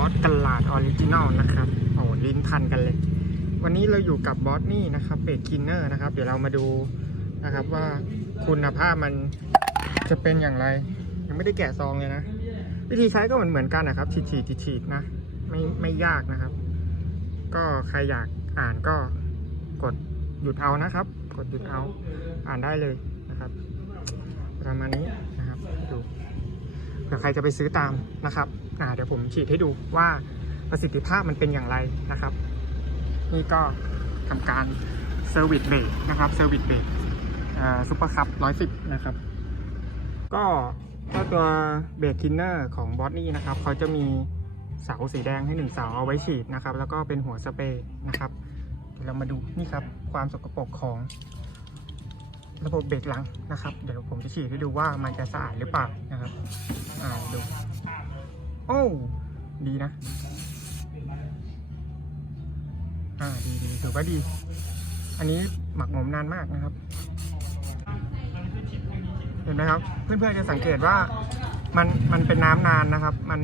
อสกลาดออริจินอลนะครับโอ้ลิ้นพันกันเลย วันนี้เราอยู่กับบอสนี่นะครับเบรกคินเนอร์นะครับ เดี๋ยวเรามาดูนะครับว่าคุณภาพมันจะเป็นอย่างไร ยังไม่ได้แกะซองเลยนะ วิธีใช้ก็เหมือนเหมือนกันนะครับ ฉีดฉีดฉีดนะ ไม่ไม่ยากนะครับ ก็ใครอยากอ่านก็กดหยุดเอานะครับ กดหยุดเอาอ่านได้เลยนะครับ ประมาณนี้นะครับดูเผื่อใครจะไปซื้อตามนะครับ เดี๋ยวผมฉีดให้ดูว่าประสิทธิภาพมันเป็นอย่างไรนะครับ นี่ก็ทำการเซอร์วิสเบรกนะครับเซอร์วิสเบรกซุปเปอร์คัพร้อยสิบนะครับ ก็ถ้าตัวเบรกคินเนอร์ของบอสนี่นะครับเขาจะมีเสาสีแดงให้หนึ่งเสาเอาไว้ฉีดนะครับ แล้วก็เป็นหัวสเปรย์นะครับเดี๋ยวเรามาดูนี่ครับความสกปรกของระบบเบรกหลังนะครับ เดี๋ยวผมจะฉีดให้ดูว่ามันจะสะอาดหรือเปล่านะครับอ่าดู โอ้ดีนะ อ่าดีดีถือว่าดี อันนี้หมักหมมนานมากนะครับ เห็นไหมครับ เพื่อนๆจะสังเกตว่ามันมันเป็นน้ำนานนะครับ มัน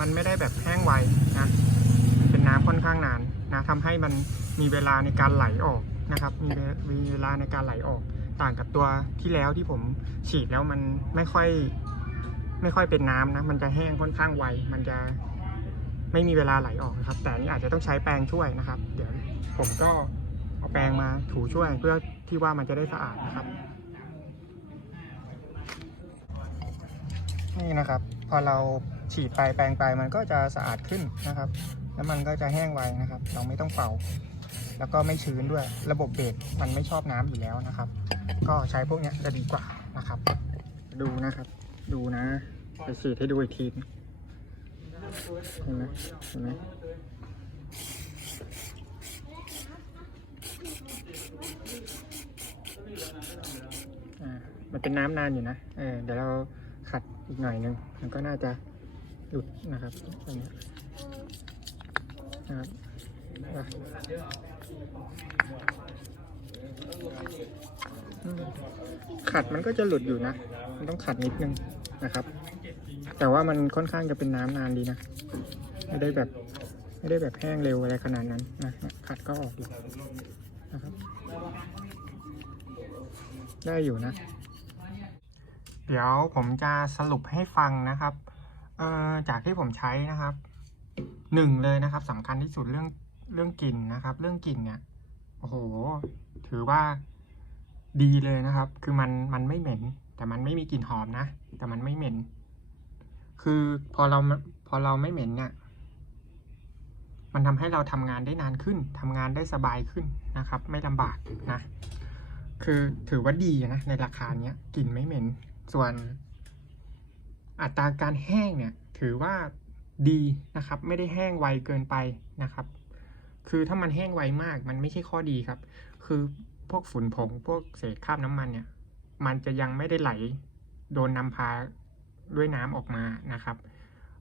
มันไม่ได้แบบแห้งไวนะเป็นน้ำค่อนข้างนานนะทำให้มันมีเวลาในการไหลออกนะครับ มีมีเวลาในการไหลออก ต่างกับตัวที่แล้วที่ผมฉีดแล้วมันไม่ค่อย ไม่ค่อยเป็นน้ำนะ มันจะแห้งค่อนข้างไว มันจะไม่มีเวลาไหลออกนะครับ แต่อันนี้อาจจะต้องใช้แปรงช่วยนะครับ เดี๋ยวผมก็เอาแปรงมาถูช่วยเพื่อที่ว่ามันจะได้สะอาดนะครับ นี่นะครับ พอเราฉีดไปแปรงไปมันก็จะสะอาดขึ้นนะครับ แล้วมันก็จะแห้งไวนะครับ เราไม่ต้องเป่า แล้วก็ไม่ชื้นด้วย ระบบเบรกมันไม่ชอบน้ำอยู่แล้วนะครับ ก็ใช้พวกนี้จะดีกว่านะครับ ดูนะครับ ดูนะไปฉีดให้ดูอีกทีเห็นไหมเห็นไหมมันเป็นน้ำนานอยู่นะ เออเดี๋ยวเราขัดอีกหน่อยนึง มันก็น่าจะหลุดนะครับตรงนี้นะครับ ขัดมันก็จะหลุดอยู่นะ มันต้องขัดนิดนึงนะครับ แต่ว่ามันค่อนข้างจะเป็นน้ำนานดีนะ ไม่ได้แบบไม่ได้แบบแห้งเร็วอะไรขนาดนั้นนะขัดก็ออกอยู่นะครับ ได้อยู่นะ เดี๋ยวผมจะสรุปให้ฟังนะครับจากที่ผมใช้นะครับหนึ่งเลยนะครับสำคัญที่สุดเรื่องเรื่องกลิ่นนะครับ เรื่องกลิ่นเนี่ยโอ้โห ถือว่า ดีเลยนะครับ คือมันมันไม่เหม็น แต่มันไม่มีกลิ่นหอมนะ แต่มันไม่เหม็น คือพอเราพอเราไม่เหม็นเนี่ย มันทำให้เราทำงานได้นานขึ้นทำงานได้สบายขึ้นนะครับ ไม่ลำบากนะ คือถือว่าดีนะในราคาเนี้ยกลิ่นไม่เหม็น ส่วนอัตราการแห้งเนี่ย ถือว่าดีนะครับ ไม่ได้แห้งไวเกินไปนะครับ คือถ้ามันแห้งไวมาก มันไม่ใช่ข้อดีครับ คือ พวกฝุ่นผงพวกเศษคราบน้ำมันเนี่ย มันจะยังไม่ได้ไหลโดนนำพาด้วยน้ำออกมานะครับ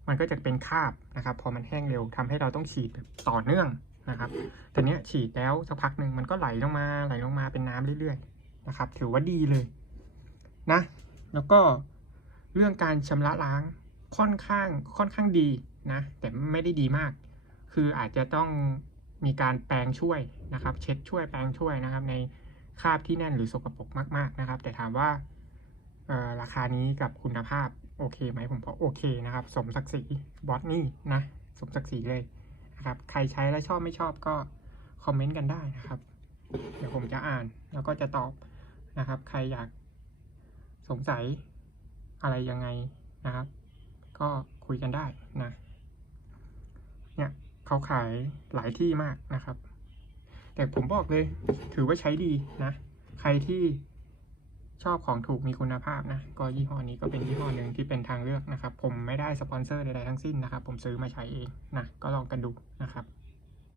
มันก็จะเป็นคราบนะครับ พอมันแห้งเร็วทำให้เราต้องฉีดแบบต่อเนื่องนะครับแต่เนี้ยฉีดแล้วสักพักหนึ่งมันก็ไหลลงมาไหลลงมาเป็นน้ำเรื่อยๆนะครับ ถือว่าดีเลยนะ แล้วก็เรื่องการชำระล้างค่อนข้างค่อนข้างดีนะ แต่ไม่ได้ดีมาก คืออาจจะต้องมีการแปรงช่วยนะครับ เช็ดช่วยแปรงช่วยนะครับ ใน คราบที่แน่นหรือสกปรกมาก ๆนะครับ แต่ถามว่าราคานี้กับคุณภาพโอเคไหมผมก็โอเคนะครับ สมศักดิ์ศรีบอสนี่นะสมศักดิ์ศรีเลยนะครับ ใครใช้แล้วชอบไม่ชอบก็คอมเมนต์กันได้นะครับ เดี๋ยวผมจะอ่านแล้วก็จะตอบนะครับ ใครอยากสงสัยอะไรยังไงนะครับ ก็คุยกันได้นะ เนี่ยเขาขายหลายที่มากนะครับ แต่ผมบอกเลย ถือว่าใช้ดีนะ ใครที่ชอบของถูกมีคุณภาพนะ ก็ยี่ห้อนี้ก็เป็นยี่ห้อหนึ่งที่เป็นทางเลือกนะครับ ผมไม่ได้สปอนเซอร์ใดๆทั้งสิ้นนะครับ ผมซื้อมาใช้เองนะ ก็ลองกันดูนะครับ